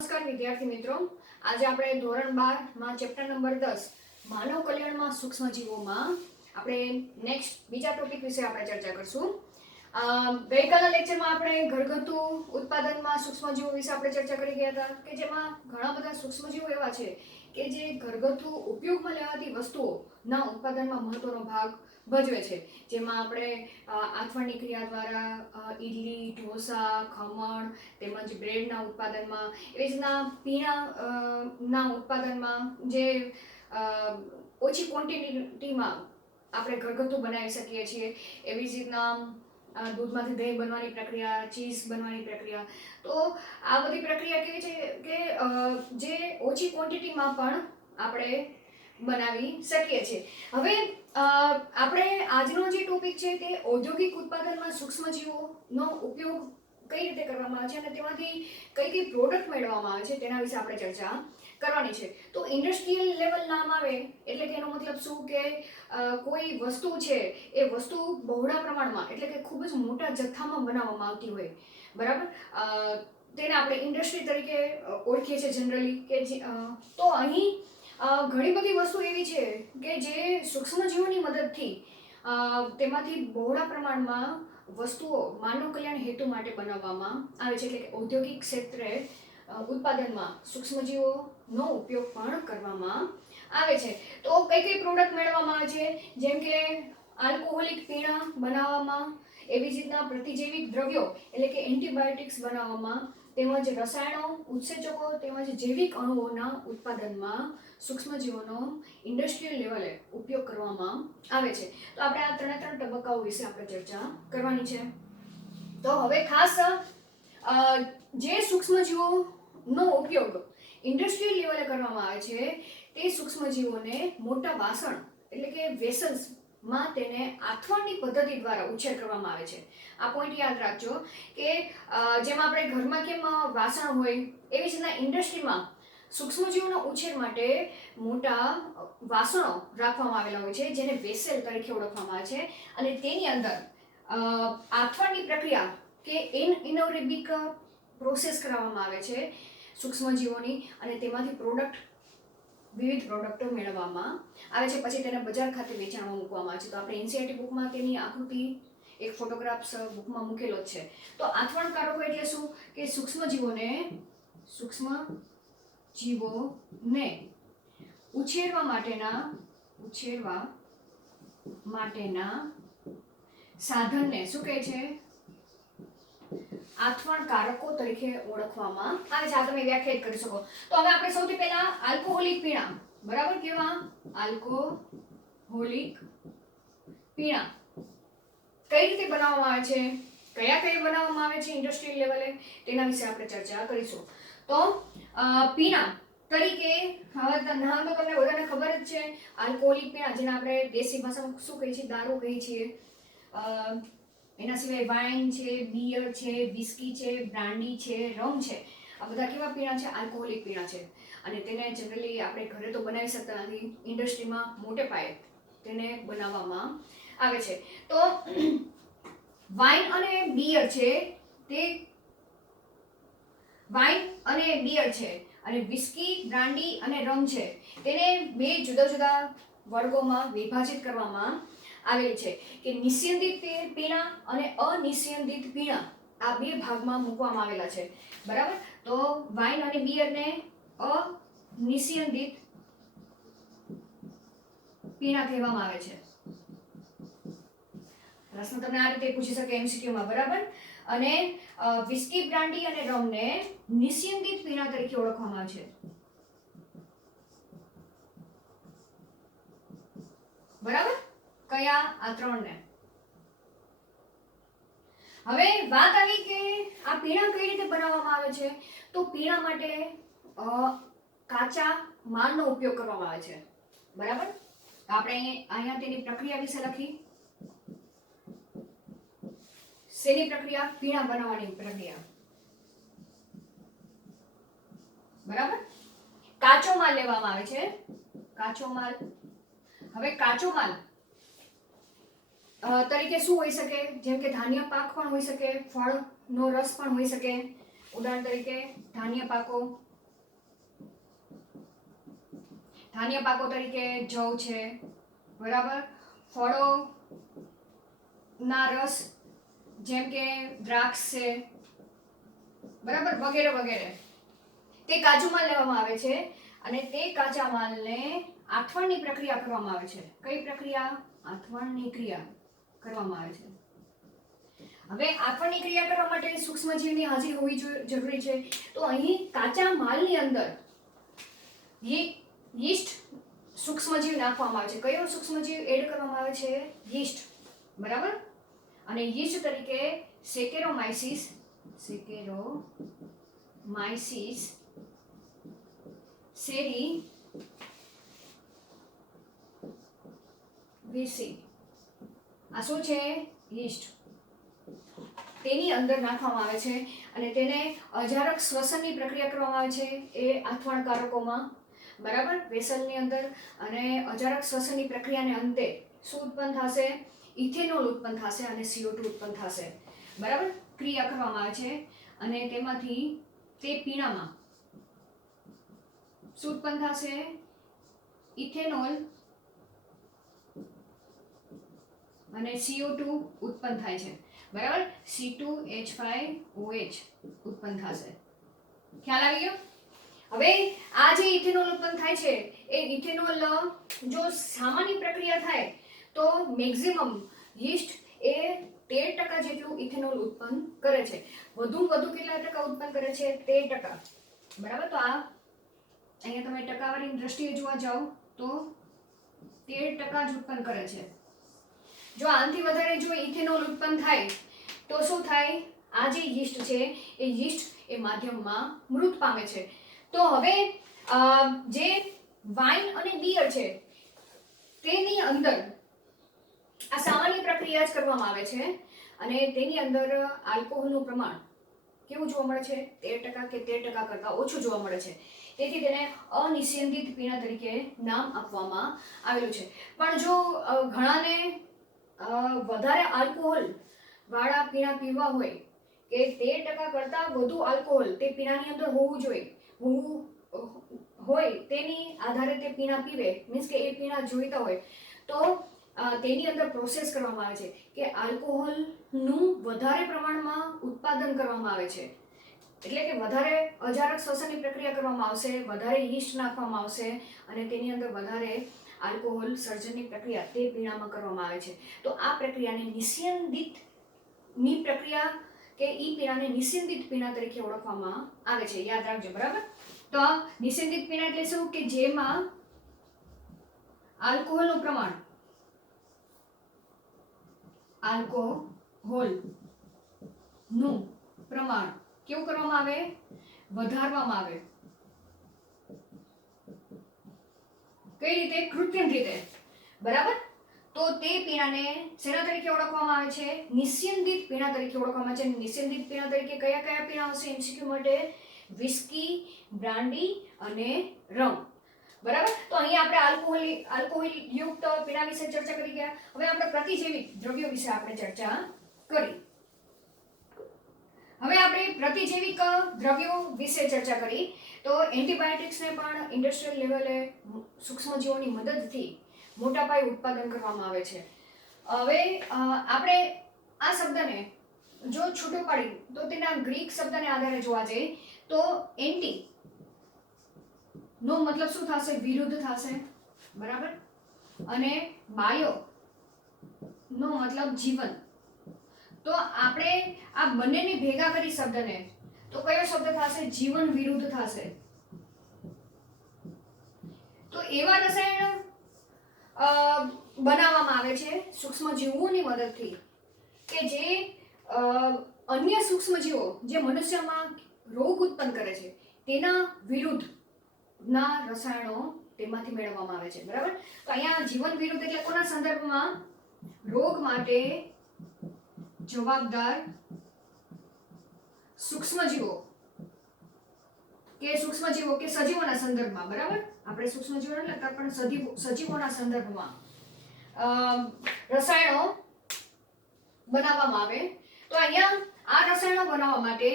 નમસ્કાર વિદ્યાર્થી મિત્રો, આજે આપણે ધોરણ 12 માં ચેપ્ટર નંબર 10 માનવ કલ્યાણમાં સૂક્ષ્મજીવોમાં આપણે નેક્સ્ટ બીજા ટોપિક વિશે આપણે ચર્ચા કરશું. ગઈકાલના લેક્ચરમાં આપણે ઘરગથ્થુ ઉત્પાદનમાં સૂક્ષ્મજીવો વિશે આપણે ચર્ચા કરી ગયા હતા કે જેમાં ઘણા બધા સૂક્ષ્મજીવો એવા છે કે જે ઘરગથ્થુ ઉપયોગમાં લેવાતી વસ્તુઓના ઉત્પાદનમાં મહત્વનો ભાગ ભજવે છે. જેમાં આપણે આથવણની ક્રિયા દ્વારા ઈડલી, ઢોસા, ખમણ તેમજ બ્રેડના ઉત્પાદનમાં, એવી રીતના પીણાના ઉત્પાદનમાં જે ઓછી ક્વોન્ટિટીમાં આપણે ઘરગથ્થુ બનાવી શકીએ છીએ. એવી જ રીતના દૂધમાંથી દહીં બનવાની પ્રક્રિયા, ચીઝ બનવાની પ્રક્રિયા. તો આ બધી પ્રક્રિયા કેવી છે કે જે ઓછી ક્વોન્ટિટીમાં પણ આપણે બનાવી શકીએ છીએ. હવે આપણે આજનો જે ટોપિક છે તે ઔદ્યોગિક ઉત્પાદનમાં સૂક્ષ્મજીવોનો ઉપયોગ કઈ રીતે કરવામાં આવે છે અને તેમાંથી કઈ કઈ પ્રોડક્ટ મેળવવામાં આવે છે તેના વિશે આપણે ચર્ચા કરવાની છે. તો ઇન્ડસ્ટ્રીયલ લેવલ નામ આવે એટલે કે એનો મતલબ શું કે કોઈ વસ્તુ છે એ વસ્તુ બહોળા પ્રમાણમાં એટલે કે ખૂબ જ મોટા જથ્થામાં બનાવવામાં આવતી હોય, બરાબર. તેને આપણે ઇન્ડસ્ટ્રી તરીકે ઓળખીએ છીએ જનરલી કે તો અહીં ઘણી બધી વસ્તુ એવી છે કે જે સૂક્ષ્મજીવોની મદદથી તેમાંથી બહોળા પ્રમાણમાં વસ્તુઓ માનવ કલ્યાણ હેતુ માટે બનાવવામાં આવે છે. એટલે કે ઔદ્યોગિક ક્ષેત્રે ઉત્પાદનમાં સૂક્ષ્મજીવોનો ઉપયોગ પણ કરવામાં આવે છે. તો કઈ કઈ પ્રોડક્ટ મેળવવામાં આવે છે, જેમ કે આલ્કોહોલિક પીણા બનાવવામાં, એવી જ રીતના પ્રતિજૈવિક દ્રવ્યો એટલે કે એન્ટીબાયોટિક્સ બનાવવામાં, તેમજ રસાયણો, ઉત્સેચકો તેમજ જૈવિક અણુઓના ઉત્પાદનમાં સૂક્ષ્મજીવોનો ઇન્ડસ્ટ્રીયલ લેવલે ઉપયોગ કરવામાં આવે છે. તો આપણે આ ત્રણ તબક્કાઓ વિશે આપણે ચર્ચા કરવાની છે. તો હવે ખાસ જે સૂક્ષ્મજીવોનો ઉપયોગ ઇન્ડસ્ટ્રીયલ લેવલે કરવામાં આવે છે તે સૂક્ષ્મજીવોને મોટા વાસણ એટલે કે વેસલ્સમાં તેને આથવણની પદ્ધતિ દ્વારા ઉછેર કરવામાં આવે છે. આ પોઈન્ટ યાદ રાખજો કે જેમ આપણે ઘરમાં કેમ વાસણ હોય એવી જ રીતના ઇન્ડસ્ટ્રીમાં સૂક્ષ્મજીવોના ઉછેર માટે મોટા વાસણો રાખવામાં આવેલા હોય છે જેને વેસેલ તરીકે ઓળખવામાં આવે છે. અને તેની અંદર આથવણની પ્રક્રિયા કે ઇનએરોબિક પ્રોસેસ કરવામાં આવે છે સૂક્ષ્મજીવોની, અને તેમાંથી વિવિધ પ્રોડક્ટો મેળવવામાં આવે છે. પછી તેને બજાર ખાતે વેચાણમાં મૂકવામાં આવે છે. તો આપણે એનસીઈઆરટી બુકમાં તેની આકૃતિ એક ફોટોગ્રાફ્સ બુકમાં મૂકેલો જ છે. તો આથવણકારકો એટલે શું કે સૂક્ષ્મજીવોને ઉછેરવા માટેના સાધનને શું કહે છે? આથવણકારકો તરીકે ઓળખવામાં આવે છે. આ તમે વ્યાખ્યાયિત કરી શકો. તો હવે આપણે સૌથી પહેલા આલ્કોહોલિક પીણા, બરાબર, કેવા આલ્કોહોલિક પીણા કઈ રીતે બનાવવામાં આવે છે, કયા બનાવવામાં આવે છે ઇન્ડસ્ટ્રીયલ લેવલે, તેના વિશે આપણે ચર્ચા કરીશું. તો પીણા તરીકે હવે નામ તો તમને બધાને ખબર જ છે. આલ્કોહોલિક પીણા જેને આપણે દેશી ભાષામાં શું કહીએ છીએ? દારૂ કહીએ છીએ. એના સિવાય વાઇન છે, બિયર છે, વિસ્કી છે, બ્રાન્ડી છે, રમ છે. આ બધા કેવા પીણા છે? આલ્કોહોલિક પીણા છે. અને તેને જનરલી આપણે ઘરે તો બનાવી શકતા નથી, ઇન્ડસ્ટ્રીમાં મોટે પાયે તેને બનાવવામાં આવે છે. તો વાઇન અને બિયર છે અને વિસ્કી, બ્રાન્ડી અને રમ છે, તેને બે જુદા જુદા વર્ગોમાં વિભાજિત કરવામાં આવેલ છે કે નિસ્યંદિત પીણા અને અનિસ્યંદિત પીણા. આ બે ભાગમાં મૂકવામાં આવેલા છે, બરાબર. તો વાઇન અને બિયરને અનિસ્યંદિત પીણા કહેવામાં આવે છે. પ્રશ્ન તમને આ રીતે પૂછી શકે એમસીક્યુમાં, બરાબર. અને વિસ્કી, બ્રાન્ડી અને રમને નિસ્યંદિત પીણા તરીકે ઓળખવામાં આવે છે, બરાબર. કયા? આ ત્રણને. હવે વાત આવી કે આ પીણા કઈ રીતે બનાવવામાં આવે છે. તો પીણા માટે કાચા માલનો ઉપયોગ કરવામાં આવે છે, બરાબર. આપણે અહીંયા તેની પ્રક્રિયા વિશે લખી. શેની પ્રક્રિયા? પીણા બનાવવાની પ્રક્રિયા, બરાબર. કાચો માલ લેવામાં આવે છે, કાચો માલ. હવે કાચો માલ તરીકે શું હોઈ શકે? જેમ કે ધાન્ય પાક પણ હોઈ શકે, ફળનો રસ પણ હોઈ શકે. ઉદાહરણ તરીકે ધાન્ય પાકો, ધાન્ય પાકો તરીકે જવ છે, બરાબર, ફળો ના રસ જેમ કે દ્રાક્ષ છે, બરાબર, વગેરે વગેરે, તે કાચો માલ લેવામાં આવે છે અને તે કાચા માલને આથવણની પ્રક્રિયા કરવામાં આવે છે. કઈ પ્રક્રિયા? આથવણની ક્રિયા કરવામાં આવે છે. હવે આથવણની ક્રિયા કરવા માટે સૂક્ષ્મજીવની હાજરી હોવી જરૂરી છે. તો અહીં કાચા માલની અંદર યીસ્ટ સૂક્ષ્મજીવ નાખવામાં આવે છે. કયો સૂક્ષ્મજીવ એડ કરવામાં આવે છે? યીસ્ટ, બરાબર. અને યીસ્ટ તરીકે સેકેરોમાઇસિસ સેરી વિસી, આ શું છે? યીસ્ટ. તેની અંદર નાખવામાં આવે છે અને તેને અજારક શ્વસનની પ્રક્રિયા કરવામાં આવે છે એ આથવણકારકોમાં, બરાબર, વેસલની અંદર. અને અજારક શ્વસનની પ્રક્રિયાને અંતે શું ઉત્પન્ન થશે? ઇથેનોલ ઉત્પન્ન થશે અને CO2 ઉત્પન્ન થશે, બરાબર. ક્રિયા કરવામાં આવે છે અને તેમાંથી તે પીણામાં શું ઉત્પન્ન થશે? ઇથેનોલ અને CO2 ઉત્પન્ન થાય છે, બરાબર. C2H5OH ઉત્પન્ન થશે. ખ્યાલ આવી ગયો? હવે આ જે ઇથેનોલ ઉત્પન્ન થાય છે એ ઇથેનોલ જો સામાન્ય પ્રક્રિયા થાય તો મેક્સિમમ યીસ્ટ એ 13% જેટલું ઇથેનોલ ઉત્પન્ન કરે છે. વધુ કેટલા ટકા ઉત્પન્ન કરે છે? 13%, બરાબર. તો આ અહીંયા તમે ટકાવારીની દ્રષ્ટિએ જોવા જાઓ તો 13% જ ઉત્પન્ન કરે છે. જો આનાથી વધારે જો ઇથેનોલ ઉત્પન્ન થાય તો શું થાય? આ જે યીસ્ટ છે એ યીસ્ટ એ માધ્યમમાં મૃત પામે છે. તો હવે જે વાઇન અને બિયર છે તેની અંદર આ સામાન્ય પ્રક્રિયા જ કરવામાં આવે છે અને તેની અંદર આલ્કોહોલનું પ્રમાણ કેવું જોવા મળે છે? 13% કે 13% કરતાં ઓછું જોવા મળે છે. તેથી તેને અનિસ્યંદિત પીણા તરીકે નામ આપવામાં આવેલું છે. પણ જો ઘણાને વધારે આલ્કોહોલ વાળા પીણા પીવા હોય કે 13% કરતાં વધુ આલ્કોહોલ તે પીણાની અંદર હોવું જોઈએ હોય તેની આધારે તે પીણા પીવે, મીન્સ કે એ પીણા જોઈતા હોય તો તેની અંદર પ્રોસેસ કરવામાં આવે છે કે આલ્કોહોલનું વધારે પ્રમાણમાં ઉત્પાદન કરવામાં આવે છે. એટલે કે વધારે અજારક શ્વસનની પ્રક્રિયા કરવામાં આવશે, વધારે યીસ્ટ નાખવામાં આવશે અને તેની અંદર વધારે આલ્કોહોલ સર્જનની પ્રક્રિયા તે પીણામાં કરવામાં આવે છે. તો આ પ્રક્રિયાને નિસ્યંદિતની પ્રક્રિયા કે ઈ પીણાને નિસ્યંદિત પીણા તરીકે ઓળખવામાં આવે છે. યાદ રાખજો, બરાબર. તો નિસ્યંદિત પીણા એટલે શું? કે જેમાં આલ્કોહોલનું પ્રમાણ કેવું કરવામાં આવે? વધારવામાં આવે. કઈ રીતે? કૃત્રિમ રીતે, બરાબર. તો તે પીણાને શેના તરીકે ઓળખવામાં આવે છે? નિસ્યંદિત પીણા તરીકે ઓળખવામાં આવે છે. નિસ્યંદિત પીણા તરીકે કયા કયા પીણા આવશે MCQ માટે? વિસ્કી, બ્રાન્ડી અને રમ, બરાબર. તો અહીંયા આપણે આલ્કોહોલ યુક્ત પીણા વિશે ચર્ચા કરી ગયા. હવે આપણે પ્રતિજૈવિક દ્રવ્યો વિશે આપણે ચર્ચા કરી. હવે આપણે પ્રતિજૈવિક દ્રવ્યો વિશે ચર્ચા કરી. તો એન્ટીબાયોટિક્સને પણ ઇન્ડસ્ટ્રીયલ લેવલે સૂક્ષ્મજીવોની મદદથી મોટા પાયે ઉત્પાદન કરવામાં આવે છે. હવે આપણે આ શબ્દને જો છૂટો પાડી તો તેના ગ્રીક શબ્દને આધારે જોવા જઈએ તો એન્ટી નો મતલબ શું થશે? વિરુદ્ધ થશે, બરાબર. અને બાયો નો મતલબ જીવન. તો આપણે આ બંનેને ભેગા કરી શબ્દને તો કયો શબ્દ થશે? જીવન વિરુદ્ધ થશે. તો એવા રસાયણ બનાવવામાં આવે છે સૂક્ષ્મજીવોની મદદથી કે જે અન્ય સૂક્ષ્મજીવો જે મનુષ્યમાં રોગ ઉત્પન્ન કરે છે તેના વિરુદ્ધ ના રસાયણો તેમાંથી મેળવવામાં આવે છે, બરાબર. તો અહીંયા જીવન વિરુદ્ધ એટલે કોના સંદર્ભમાં? રોગ માટે જવાબદાર સૂક્ષ્મજીવો કે સજીવોના સંદર્ભમાં, બરાબર. આપણે સૂક્ષ્મજીવો નથી લખતા પણ સજીવોના સંદર્ભમાં રસાયણો બનાવવામાં આવે. તો અહીંયા આ રસાયણો બનાવવા માટે,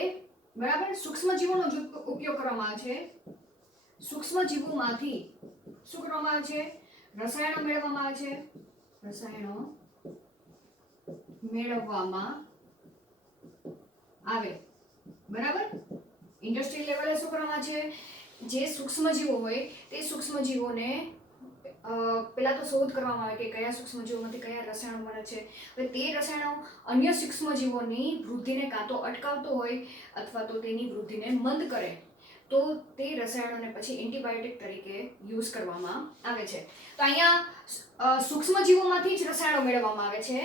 બરાબર, સૂક્ષ્મજીવોનો ઉપયોગ કરવામાં આવે છે. સૂક્ષ્મજીવોમાંથી શું કરવામાં આવે છે? રસાયણો મેળવવામાં આવે છે. રસાયણો મેળવવામાં આવે. બરાબર. ઇન્ડસ્ટ્રીયલ લેવલે શું કરવામાં આવે છે? જે સૂક્ષ્મજીવો હોય તે સૂક્ષ્મજીવોને પહેલા તો શોધ કરવામાં આવે કે કયા સૂક્ષ્મજીવોમાંથી કયા રસાયણો બને છે. હવે તે રસાયણો અન્ય સૂક્ષ્મજીવોની વૃદ્ધિને કાં તો અટકાવતો હોય અથવા તો તેની વૃદ્ધિને મંદ કરે તો તે રસાયણોને પછી એન્ટીબાયોટિક તરીકે યુઝ કરવામાં આવે છે. તો અહીંયા સૂક્ષ્મજીવોમાંથી જ રસાયણો મેળવવામાં આવે છે.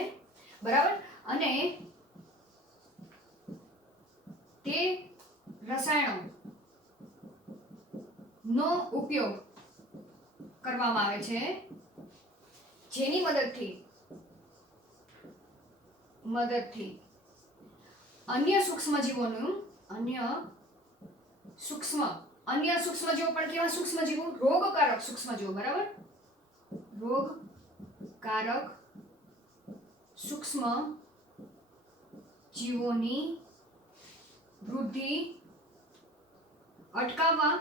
બરાબર. અને તે રસાયણોનો ઉપયોગ કરવામાં આવે છે જેની મદદથી અન્ય સૂક્ષ્મજીવો પણ કેવા સૂક્ષ્મજીવો? રોગકારક સૂક્ષ્મજીવો. બરાબર. રોગકારક સૂક્ષ્મજીવોની વૃદ્ધિ અટકાવવા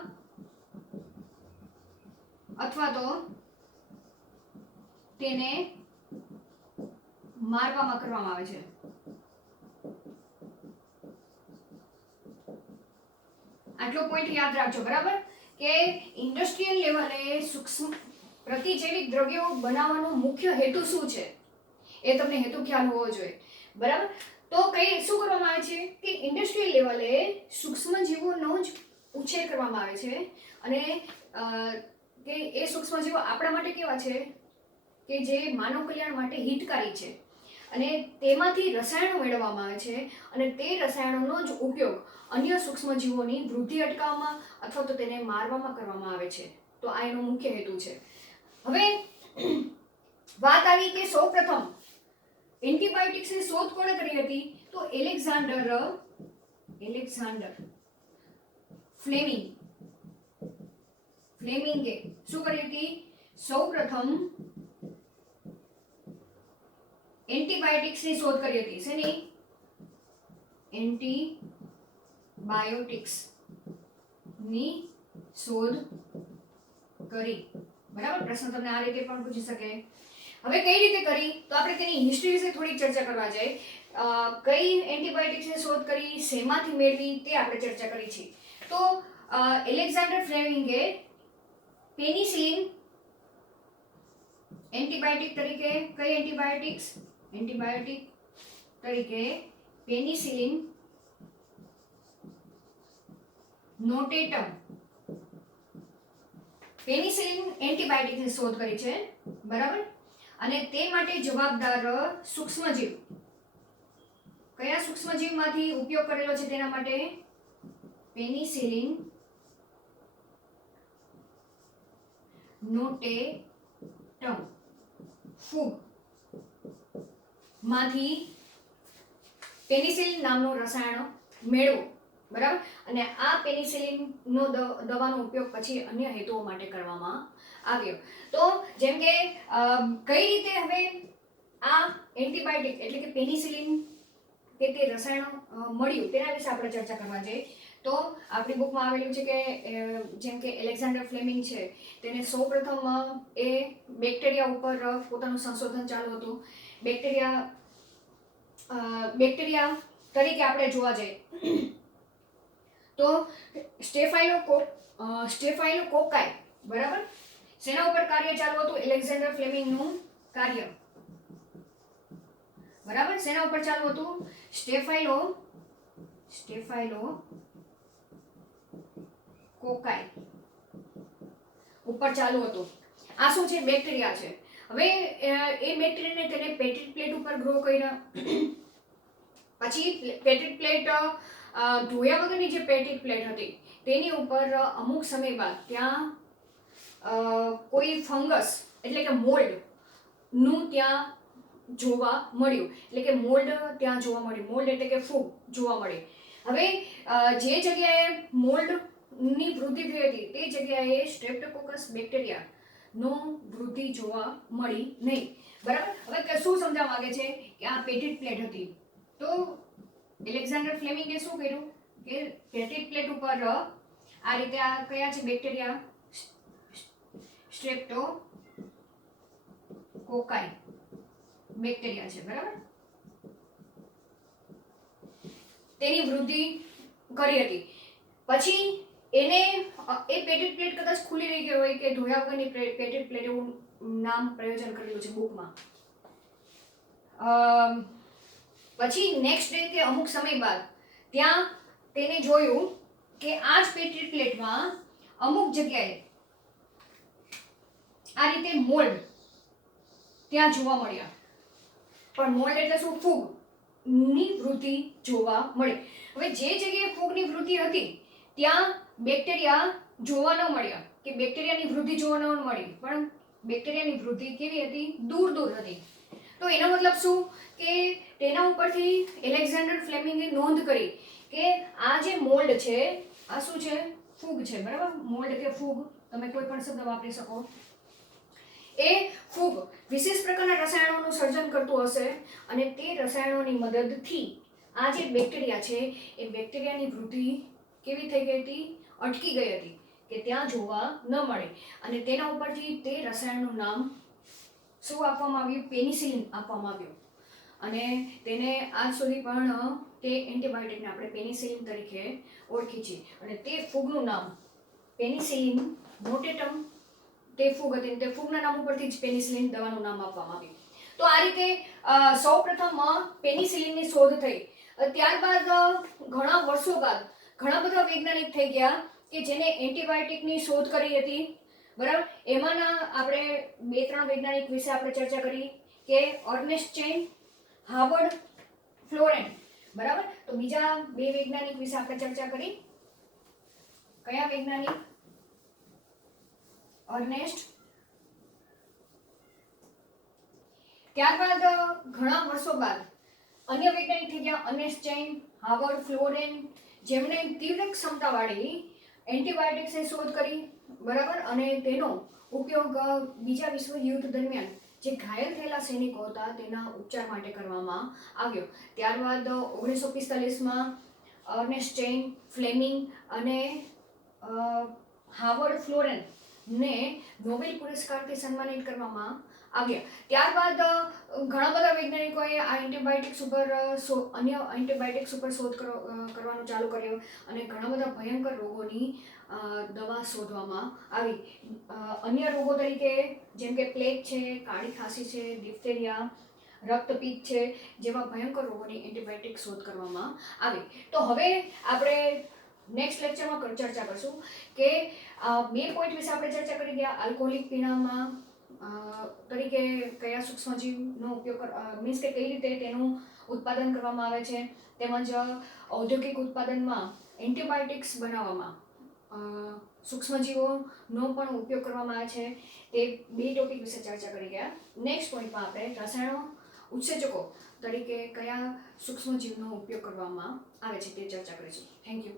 અથવા તો તેને મારવામાં કરવામાં આવે છે. આટલો પોઈન્ટ યાદ રાખજો. બરાબર. કે ઇન્ડસ્ટ્રીયલ લેવલે સૂક્ષ્મ પ્રતિજૈવિક દ્રવ્યો બનાવવાનો મુખ્ય હેતુ શું છે એ તમને હેતુ ખ્યાલ હોવો જોઈએ. બરાબર. તો શું કરવામાં આવે છે કે ઇન્ડસ્ટ્રીયલ લેવલે સૂક્ષ્મજીવોનો જ ઉછેર કરવામાં આવે છે અને કે એ સૂક્ષ્મજીવો આપણા માટે કેવા છે કે જે માનવ કલ્યાણ માટે હિતકારી છે અને તેમાંથી રસાયણો મેળવવામાં આવે છે અને તે રસાયણોનો જ ઉપયોગ અન્ય સૂક્ષ્મજીવોની વૃદ્ધિ અટકાવવામાં અથવા તો તેને મારવામાં કરવામાં આવે છે. તો આ એનો મુખ્ય હેતુ છે. હવે વાત આવી કે સૌપ્રથમ એન્ટીબાયોટિક્સની શોધ કોણે કરી હતી? તો એલેક્ઝાન્ડર ફ્લેમિંગે શું કરી હતી? સૌપ્રથમ એન્ટીબાયોટિક્સની શોધ કરી હતી. શેની? એન્ટીબાયોટિક્સની શોધ કરી. બરાબર. પ્રશ્ન તમને આ રીતે પણ પૂછી શકે. હવે કઈ રીતે કરી? તો આપણે તેની હિસ્ટ્રી વિશે થોડી ચર્ચા કરવા જઈએ. કઈ એન્ટીબાયોટિક્સની શોધ કરી, શેમાંથી મેળવી તે આપણે ચર્ચા કરી છે. તો એલેક્ઝાન્ડર ફ્લેમિંગે પેનિસિલિન એન્ટીબાયોટિક તરીકે કઈ એન્ટીબાયોટિક તરીકે પેનિસિલિન નોટેટમ એન્ટીબાયોટિકની શોધ કરી છે. બરાબર. અને તે માટે જવાબદાર સૂક્ષ્મજીવ કયા સૂક્ષ્મજીવમાંથી ઉપયોગ કરેલો છે? તેના માટે પેનિસિલિન નોટેટમ ફૂગ માંથી પેનિસિલિન નામનું રસાયણ મેળવો. બરાબર. અને આ પેનિસિલિન નો દવાનો ઉપયોગ પછી અન્ય હેતુઓ માટે કરવામાં આવ્યો. તો જેમ કે કઈ રીતે હવે આ એન્ટીબાયોટિક એટલે કે પેનિસિલિન કે તે રસાયણ મળ્યું તેના વિશે આપણે ચર્ચા કરવા જઈએ. તો આપણી બુકમાં આવેલું છે કે જેમ કે એલેક્ઝાન્ડર ફ્લેમિંગ છે તેને સૌપ્રથમ એ બેક્ટેરિયા ઉપર પોતાનું સંશોધન ચાલુ હતું. બેક્ટેરિયા તરીકે આપણે જોવા જઈએ તો સ્ટેફાઇલોકોકાઈ. બરાબર. શેના ઉપર કાર્ય ચાલુ હતું? એલેક્ઝાન્ડર ફ્લેમિંગનું કાર્ય. બરાબર. શેના ઉપર ચાલુ હતું? સ્ટેફાઇલોકોકાઈ ઉપર ચાલુ હતું. આ શું છે? બેક્ટેરિયા છે. હવે એ બેક્ટેરિયાને તેને પેટેટ પ્લેટ ઉપર ગ્રો કર્યા. પછી પેટેટ પ્લેટ ધોયા વગરની જે પેટેટ પ્લેટ હતી તેની ઉપર અમુક સમય બાદ ત્યાં કોઈ ફંગસ એટલે કે મોલ્ડ નું ત્યાં જોવા મળ્યું. એટલે કે મોલ્ડ ત્યાં જોવા મળ્યું. મોલ્ડ એટલે કે ફૂગ જોવા મળી. હવે જે જગ્યાએ મોલ્ડની વૃદ્ધિ થઈ હતી તે જગ્યાએ સ્ટ્રેપ્ટોકોકસ બેક્ટેરિયા નો વૃદ્ધિ જોવા મળી નહીં. બરાબર. હવે શું સમજાવવા માંગે છે કે આ પેટેટ પ્લેટ હતી. તો એલેક્ઝાન્ડર ફ્લેમિંગે શું કર્યું કે પેટેટ પ્લેટ ઉપર આ રીતે આ કયા છે બેક્ટેરિયા? સ્ટ્રેપ્ટોકોકાઈ બેક્ટેરિયા છે, બરાબર. તેની વૃદ્ધિ કરી હતી. પછી એને એ પેટેડ પ્લેટ કદાચ ખુલી રહી ગઈ હોય કે ધોયા વગરની પેટેડ પ્લેટ એવું નામ પ્રયોજન કરેલું છે બુકમાં. પછી નેક્સ્ટ ડે કે અમુક સમય બાદ ત્યાં તેને જોયું કે આ જ પેટેડ પ્લેટમાં અમુક જગ્યાએ આ રીતે મોલ્ડ ત્યાં જોવા મળ્યા. પણ મોલ્ડ એટલે શું? ફૂગની વૃદ્ધિ જોવા મળી. હવે જે જગ્યાએ ફૂગની વૃદ્ધિ હતી ત્યાં બેક્ટેરિયા જોવા ન મળ્યા કે બેક્ટેરિયાની વૃદ્ધિ જોવા ન મળી, પણ બેક્ટેરિયાની વૃદ્ધિ કેવી હતી? દૂર દૂર હતી. તો એનો મતલબ શું કે તેના ઉપરથી એલેક્ઝાન્ડર ફ્લેમિંગે નોંધ કરી કે આ જે મોલ્ડ છે આ શું છે? ફૂગ છે, બરાબર. મોલ્ડ કે ફૂગ તમે કોઈ પણ શબ્દ વાપરી શકો. એ ફૂગ વિશેષ પ્રકારના રસાયણોનું સર્જન કરતું હશે અને તે રસાયણોની મદદથી આ જે બેક્ટેરિયા છે એ બેક્ટેરિયાની વૃદ્ધિ કેવી થઈ ગઈ હતી? અટકી ગઈ હતી કે ત્યાં જોવા ન મળે. અને તેના ઉપરથી તે રસાયણનું નામ શું આપવામાં આવ્યું? પેનિસિલિન આપવામાં આવ્યું. અને તેને આજ સુધી પણ તે એન્ટીબાયોટિકને આપણે પેનિસિલિન તરીકે ઓળખી છીએ. અને તે ફૂગનું નામ પેનિસિલિન નોટેટમ તે ફૂગ હતી. તે ફૂગના નામ ઉપરથી જ પેનિસિલિન દવાનું નામ આપવામાં આવ્યું. તો આ રીતે સૌપ્રથમ પેનિસિલિનની શોધ થઈ. ત્યારબાદ ઘણા વર્ષો બાદ ઘણા બધા વૈજ્ઞાનિક થઈ ગયા કે જેને એન્ટીબાયોટિકની શોધ કરી હતી, બરાબર. એમાંના આપણે 2-3 વૈજ્ઞાનિક વિશે આપણે ચર્ચા કરી કે અર્નેસ્ટ ચેન, હાર્વર્ડ ફ્લોરેન્ટ, બરાબર. તો બીજા 2 વૈજ્ઞાનિક વિશે આપણે ચર્ચા કરી. કયા વૈજ્ઞાનિક? અર્નેસ્ટ. ત્યારબાદ ઘણા વર્ષો બાદ અન્ય વૈજ્ઞાનિક થઈ ગયા અર્નેસ્ટ ચેન, હાર્વર્ડ ફ્લોરેન્ટ, જેમણે તીવ્ર ક્ષમતાવાળી એન્ટીબાયોટિક્સની શોધ કરી, બરાબર. અને તેનો ઉપયોગ બીજા વિશ્વ યુદ્ધ દરમિયાન જે ઘાયલ થયેલા સૈનિકો હતા તેના ઉપચાર માટે કરવામાં આવ્યો. ત્યારબાદ 1945માં અર્નેસ્ટ ચેન, ફ્લેમિંગ અને હાર્વર્ડ ફ્લોરેન્ટને નોબેલ પુરસ્કારથી સન્માનિત કરવામાં આવ્યા. ત્યારબાદ ઘણા બધા વૈજ્ઞાનિકોએ આ એન્ટીબાયોટિક્સ ઉપર અન્ય એન્ટીબાયોટિક્સ ઉપર શોધ કરવાનું ચાલુ કર્યું અને ઘણા બધા ભયંકર રોગોની દવા શોધવામાં આવી. અન્ય રોગો તરીકે જેમ કે પ્લેગ છે, કાળી ખાંસી છે, ડિફ્થેરિયા, રક્તપિત્ત છે જેવા ભયંકર રોગોની એન્ટીબાયોટિક શોધ કરવામાં આવી. તો હવે આપણે નેક્સ્ટ લેક્ચરમાં ચર્ચા કરશું કે 2 પોઈન્ટ વિશે આપણે ચર્ચા કરી ગયા. આલ્કોહોલિક પીણામાં તરીકે કયા સૂક્ષ્મજીવનો ઉપયોગ મીન્સ કે કઈ રીતે તેનું ઉત્પાદન કરવામાં આવે છે, તેમજ ઔદ્યોગિક ઉત્પાદનમાં એન્ટીબાયોટિક્સ બનાવવામાં સૂક્ષ્મજીવોનો પણ ઉપયોગ કરવામાં આવે છે. તે 2 ટોપિક વિશે ચર્ચા કરી ગયા. નેક્સ્ટ પોઈન્ટમાં આપણે રસાયણો ઉત્સેચકો તરીકે કયા સૂક્ષ્મજીવનો ઉપયોગ કરવામાં આવે છે તે ચર્ચા કરીશું. Thank you.